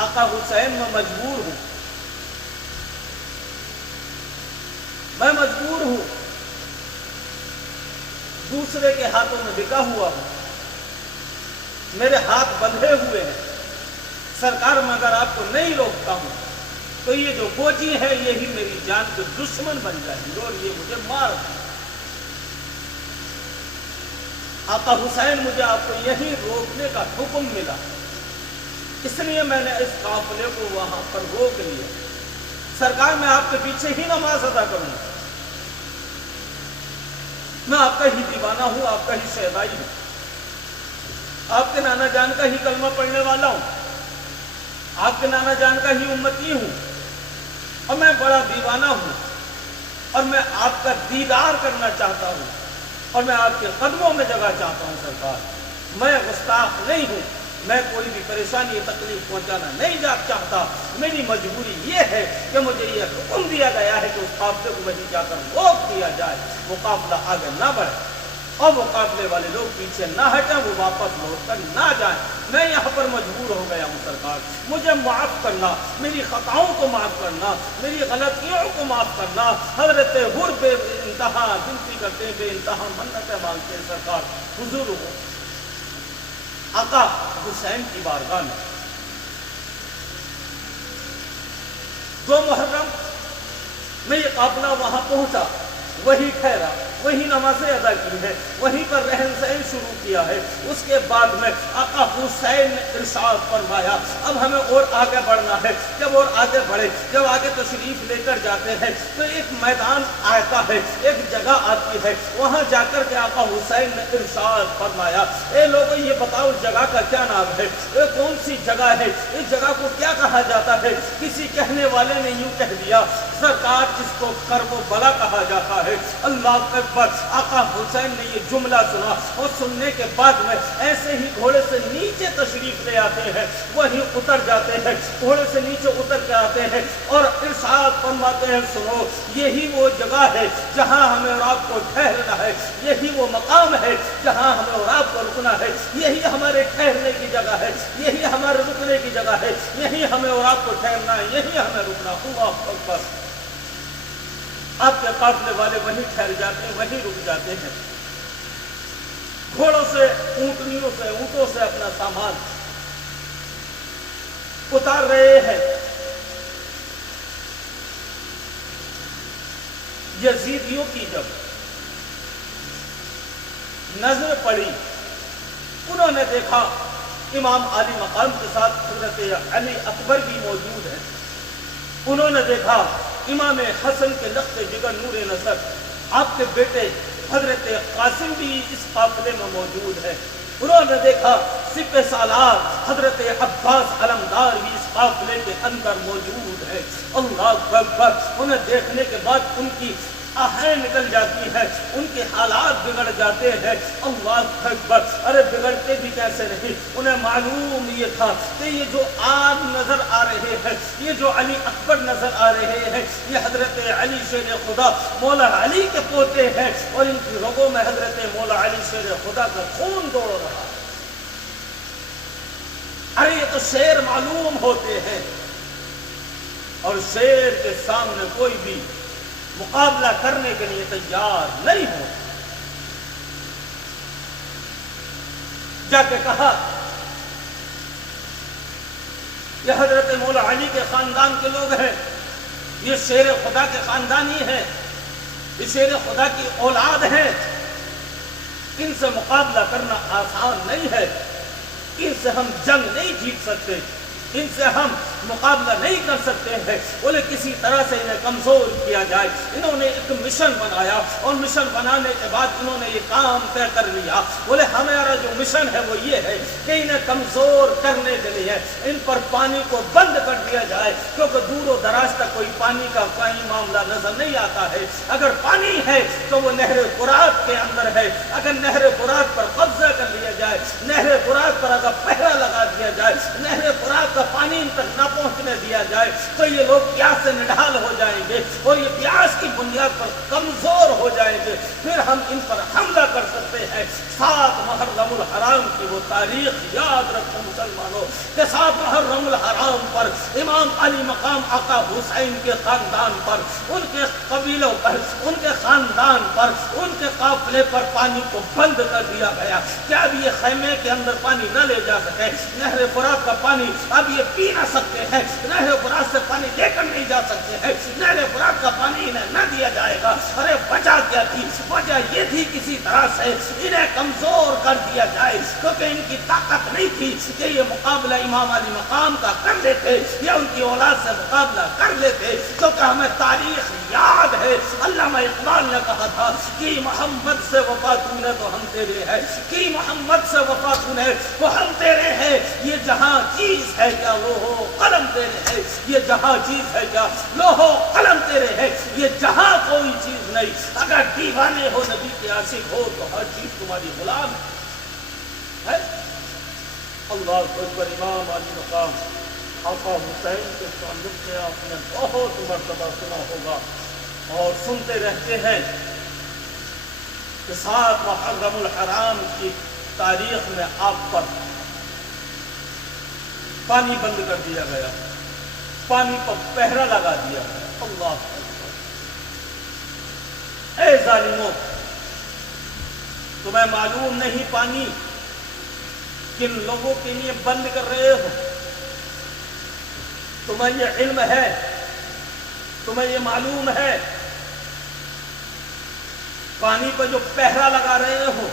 آقا حسین میں مجبور ہوں، میں مجبور ہوں، دوسرے کے ہاتھوں میں بکا ہوا ہوں، میرے ہاتھ بندھے ہوئے ہیں سرکار، میں اگر آپ کو نہیں روکتا ہوں تو یہ جو فوجی ہے یہی میری جان کے دشمن بن جائیں گے اور یہ مجھے مار دیں گے۔ آقا حسین مجھے آپ کو یہی روکنے کا حکم ملا، اس لیے میں نے اس قافلے کو وہاں پر روک لیا۔ سرکار میں آپ کے پیچھے ہی نماز ادا کروں گا، میں آپ کا ہی دیوانہ ہوں، آپ کا ہی شہدائی ہوں، آپ کے نانا جان کا ہی کلمہ پڑھنے والا ہوں، آپ کے نانا جان کا ہی امتی ہوں، اور میں بڑا دیوانہ ہوں، اور میں آپ کا دیدار کرنا چاہتا ہوں، اور میں آپ کے قدموں میں جگہ چاہتا ہوں۔ سرکار میں گستاخ نہیں ہوں، میں کوئی بھی پریشانی تکلیف پہنچانا نہیں چاہتا، میری مجبوری یہ ہے کہ مجھے یہ حکم دیا گیا ہے کہ اس قافلے کو وہیں جا کر روک دیا جائے، وہ قافلہ آگے نہ بڑھے اور وہ قافلے والے لوگ پیچھے نہ ہٹیں، وہ واپس لوٹ کر نہ جائیں۔ میں یہاں پر مجبور ہو گیا ہوں سرکار، مجھے معاف کرنا، میری خطاؤں کو معاف کرنا، میری غلطیوں کو معاف کرنا۔ حضرت حر بے انتہا بنتی کرتے ہیں، بے انتہا منتیں مانگتے ہیں سرکار حضور ہو آقا حسین کی بارگاہ میں۔ 2 محرم میں یہ قافلہ وہاں پہنچا، وہی ٹھہرا، وہی نمازیں ادا کی ہے، وہیں پر رہن سہن شروع کیا ہے۔ اس کے بعد میں آقا حسین نے ارشاد فرمایا اب ہمیں اور آگے بڑھنا ہے۔ جب اور آگے بڑھے، جب آگے تشریف لے کر جاتے ہیں تو ایک میدان آتا ہے، ایک جگہ آتی ہے، وہاں جا کر کے آقا حسین نے ارشاد فرمایا اے لوگوں یہ بتاؤ اس جگہ کا کیا نام ہے، یہ کون سی جگہ ہے، اس جگہ کو کیا کہا جاتا ہے؟ کسی کہنے والے نے یوں کہہ دیا سرکار اس کو کرب و بلا کہا جاتا ہے۔ اللہ اکبر! آقا حسین نے یہ جملہ سنا اور سننے کے بعد میں ایسے ہی گھوڑے سے نیچے تشریف لے آتے ہیں، وہیں اتر جاتے ہیں، گھوڑے سے نیچے اتر کے آتے ہیں اور ارشاد فرماتے ہیں سنو یہی وہ جگہ ہے جہاں ہمیں اور آپ کو ٹھہرنا ہے، یہی وہ مقام ہے جہاں ہمیں اور آپ کو رکنا ہے، یہی ہمارے ٹھہرنے کی جگہ ہے، یہی ہمارے رکنے کی جگہ ہے، یہی ہمیں اور آپ کو ٹھہرنا ہے، یہی ہمیں رکنا۔ اللہ اکبر! آپ کے قافلے والے وہیں ٹھہر جاتے ہیں، وہیں رک جاتے ہیں، گھوڑوں سے، اونٹنیوں سے، اونٹوں سے اپنا سامان اتار رہے ہیں۔ یزیدیوں کی جب نظر پڑی، انہوں نے دیکھا امام عالی مقام کے ساتھ حضرت علی اکبر بھی موجود ہے، انہوں نے دیکھا امام حسن کے لخت جگر نور نظر آپ کے بیٹے حضرت قاسم بھی اس قافلے میں موجود ہے، انہوں نے دیکھا سپہ سالار حضرت عباس علمدار بھی اس قافلے کے اندر موجود ہے۔ اللہ اکبر! انہیں دیکھنے کے بعد ان کی آہیں نکل جاتی ہیں، ان کے حالات بگڑ جاتے ہیں۔ اللہ اکبر! ارے بگڑتے بھی کیسے نہیں، انہیں معلوم یہ تھا کہ یہ جو آگ نظر آ رہے ہیں، یہ جو علی اکبر نظر آ رہے ہیں، یہ حضرت علی شیر خدا مولا علی کے پوتے ہیں، اور ان کی رگوں میں حضرت مولا علی شیر خدا کا خون دوڑ رہا ہے۔ ارے یہ تو شیر معلوم ہوتے ہیں، اور شیر کے سامنے کوئی بھی مقابلہ کرنے کے لیے تیار نہیں ہو۔ جا کے کہا یہ حضرت مولا علی کے خاندان کے لوگ ہیں، یہ شیر خدا کے خاندانی ہیں، یہ شیر خدا کی اولاد ہیں، ان سے مقابلہ کرنا آسان نہیں ہے، ان سے ہم جنگ نہیں جیت سکتے، ان سے ہم مقابلہ نہیں کر سکتے ہیں، بولے کسی طرح سے انہیں کمزور کیا جائے۔ انہوں نے ایک مشن بنایا اور مشن بنانے کے بعد انہوں نے یہ کام طے کر لیا، بولے ہمارا جو مشن ہے وہ یہ ہے کہ انہیں کمزور کرنے کے لیے ان پر پانی کو بند کر دیا جائے، کیونکہ دور و دراز تک کوئی پانی کا کوئی معاملہ نظر نہیں آتا ہے۔ اگر پانی ہے تو وہ نہر فرات کے اندر ہے، اگر نہر فرات پر قبضہ کر لیا جائے، نہر فرات پر اگر پہرا لگا کیا جائے، نہر فرات کا پانی ان تک نہ پہنچنے دیا جائے تو یہ لوگ پیاس سے نڈھال ہو جائیں گے اور یہ پیاس کی بنیاد پر کمزور ہو جائیں گے، پھر ہم ان پر حملہ کر سکتے ہیں۔ 7 محرم الحرام کی وہ تاریخ یاد رکھو مسلمانوں کہ 7 محرم الحرام پر امام علی مقام آقا حسین کے خاندان پر، ان کے قبیلوں پر، ان کے خاندان پر، ان کے قافلے پر پانی کو بند کر دیا گیا کہ اب یہ خیمے کے اندر پانی نہ لے جا سکے، نہر فرات کا پانی اب یہ پی نہ سکتے ہیں، نہر فرات سے پانی لے کر نہیں جا سکتے ہیں، نہر فرات کا پانی انہیں نہ دیا جائے گا۔ ارے وجہ کیا تھی؟ وجہ یہ تھی کسی طرح سے انہیں کمزور کر دیا جائے، کیونکہ ان کی طاقت نہیں تھی کہ یہ مقابلہ امام علی مقام کا کر لیتے یا ان کی اولاد سے مقابلہ کر لیتے، کیونکہ ہمیں تاریخ یاد ہے۔ علامہ اقبال نے کہا تھا کہ محمد سے وفا تو نے تو ہم تیرے ہیں، کہ محمد سے وفا تو نے تو ہم تیرے ہیں، یہ جہاں چیز ہے کیا لوہو قلم تیرے ہے، یہ جہاں چیز ہے کیا لوہو قلم تیرے ہے، یہ جہاں کوئی چیز نہیں، اگر دیوانے ہو نبی کے عاشق ہو تو ہر چیز تمہاری غلام ہے۔ اللہ اکبر۔ امام علی مقام آقا حسین کے تعلق سے آپ نے بہت مرتبہ سنا ہوگا اور سنتے رہتے ہیں کہ 7 محرم الحرام کی تاریخ میں آپ پر پانی بند کر دیا گیا، پانی پر پہرا لگا دیا گیا۔ اللہ اکبر۔ اے ظالموں، تمہیں معلوم نہیں پانی کن لوگوں کے لیے بند کر رہے ہو؟ تمہیں یہ علم ہے، تمہیں یہ معلوم ہے پانی کو جو پہرا لگا رہے ہو،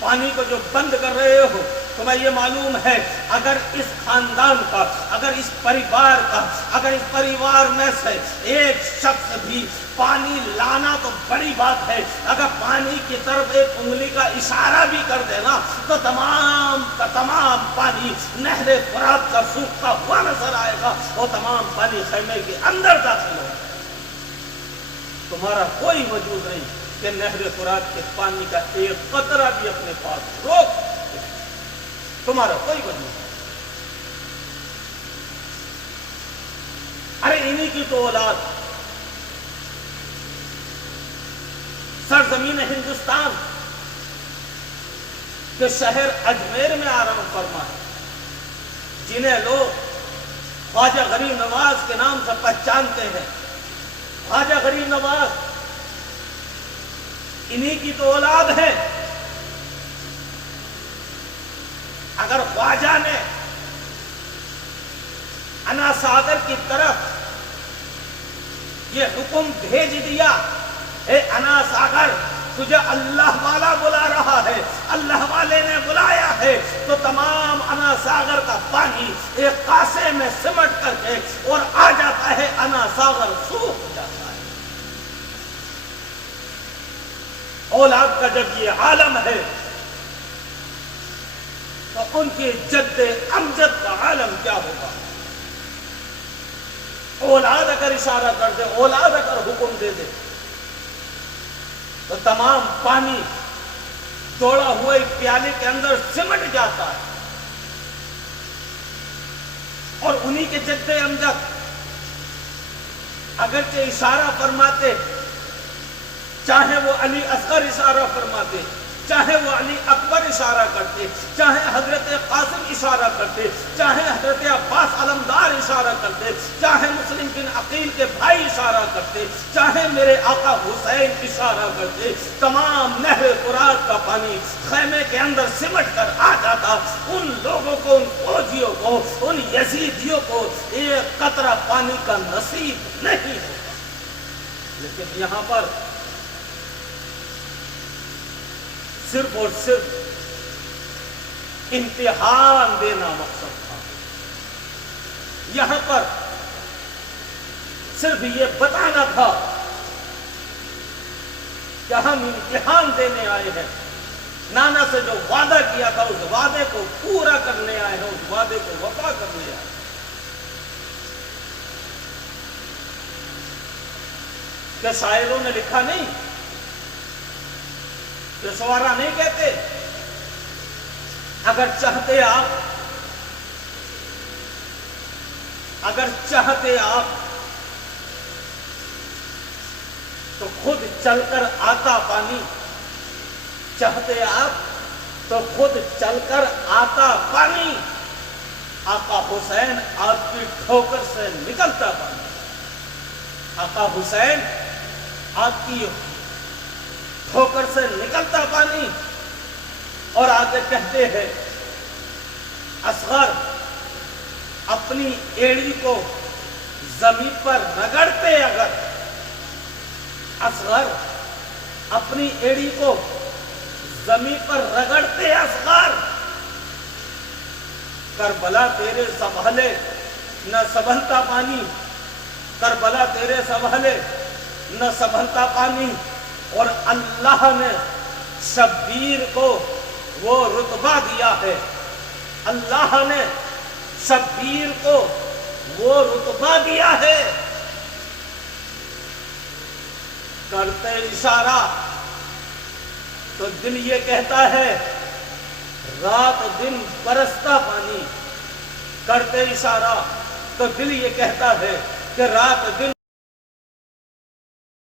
پانی کو جو بند کر رہے ہو، تمہیں یہ معلوم ہے اگر اس خاندان کا، اگر اس پریوار کا، اگر اس پریوار میں سے ایک شخص بھی پانی لانا تو بڑی بات ہے، اگر پانی کی طرف ایک انگلی کا اشارہ بھی کر دینا تو تمام کا تمام پانی نہر فرات کا سوکھتا ہوا نظر آئے گا، وہ تمام پانی خیمے کے اندر داخل ہو۔ تمہارا کوئی وجود نہیں کہ نہر فرات کے پانی کا ایک قطرہ بھی اپنے پاس روک، تمہارا کوئی وجود نہیں۔ ارے انہی کی تو اولاد سرزمین ہندوستان کے شہر اجمیر میں آرام فرما ہے، جنہیں لوگ خواجہ غریب نواز کے نام سے پہچانتے ہیں۔ خواجہ غریب نواز انہی کی تو اولاد ہے۔ اگر خواجہ نے انا ساگر کی طرف یہ حکم بھیج دیا، اے انا ساگر تجھے اللہ والا بلا رہا ہے، اللہ والے نے بلایا ہے، تو تمام انا ساگر کا پانی ایک کاسے میں سمٹ کر کے اور آ جاتا ہے، انا ساگر سوکھ جاتا ہے۔ اولاد کا جب یہ عالم ہے تو ان کی جد امجد کا عالم کیا ہوگا؟ اولاد اگر اشارہ کر دے، اولاد اگر حکم دے دے تو تمام پانی دوڑا ہوا ایک پیالے کے اندر سمٹ جاتا ہے، اور انہی کے جد امجد اگرچہ اشارہ فرماتے، چاہے وہ علی اصغر اشارہ فرماتے، چاہے وہ علی اکبر اشارہ کرتے، چاہے حضرت قاسم اشارہ کرتے، چاہے حضرت عباس علمدار اشارہ کرتے، چاہے مسلم بن عقیل کے بھائی اشارہ کرتے، چاہے میرے آقا حسین اشارہ کرتے، تمام نہر فرات کا پانی خیمے کے اندر سمٹ کر آ جاتا۔ ان لوگوں کو، ان فوجیوں کو، ان یزیدیوں کو ایک قطرہ پانی کا نصیب نہیں ہوگا۔ لیکن یہاں پر صرف اور صرف امتحان دینا مقصد تھا۔ یہاں پر صرف یہ بتانا تھا کہ ہم امتحان دینے آئے ہیں، نانا سے جو وعدہ کیا تھا اس وعدے کو پورا کرنے آئے ہیں، اس وعدے کو وفا کرنے آئے ہیں۔ کیا شاعروں نے لکھا نہیں؟ کہ شعراء نہیں کہتے اگر چاہتے آپ اگر چاہتے آپ تو خود چل کر آتا پانی، چاہتے آپ تو خود چل کر آتا پانی، آقا حسین آپ کی ٹھوکر سے نکلتا پانی، آقا حسین آپ کی ٹھوکر سے نکلتا پانی۔ اور آگے کہتے ہیں اصغر اپنی ایڑی کو زمین پر رگڑتے اگر، اصغر اپنی ایڑی کو زمین پر رگڑتے اصغر، کربلا تیرے سنبھالے نہ سنبھلتا پانی، کربلا تیرے سنبھالے نہ سنبھلتا پانی۔ اور اللہ نے شبیر کو وہ رتبہ دیا ہے، اللہ نے شبیر کو وہ رتبہ دیا ہے، کرتے اشارہ تو دل یہ کہتا ہے رات دن برستا پانی، کرتے اشارہ تو دل یہ کہتا ہے کہ رات دن